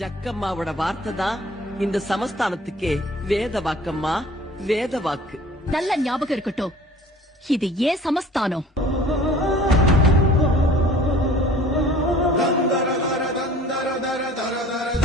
ஜக்கம்மாவோட வார்த்தை தான் இந்த சமஸ்தானத்துக்கே வேத வாக்கம்மா, வேத வாக்கு. நல்ல ஞாபகம் இருக்கட்டும், இது ஏன் சமஸ்தானம். தந்தர தர தந்தர தர தர தர